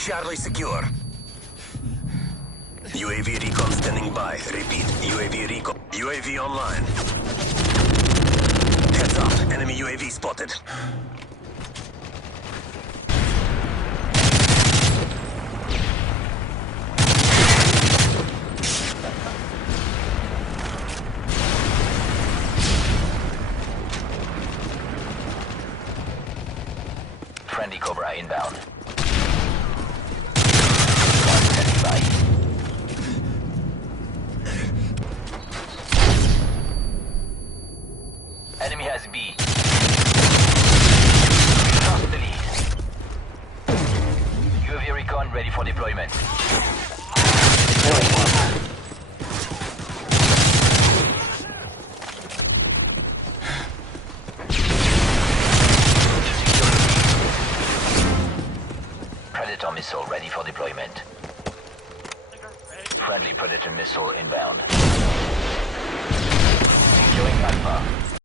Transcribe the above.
Charlie secure. UAV recon standing by. Repeat, UAV recon. UAV online. Heads up, enemy UAV spotted. Friendly Cobra inbound. One standing by. Enemy has B. We lost the lead. UAV recon ready for deployment. Predator missile ready for deployment. Friendly Predator missile inbound. Securing Alpha.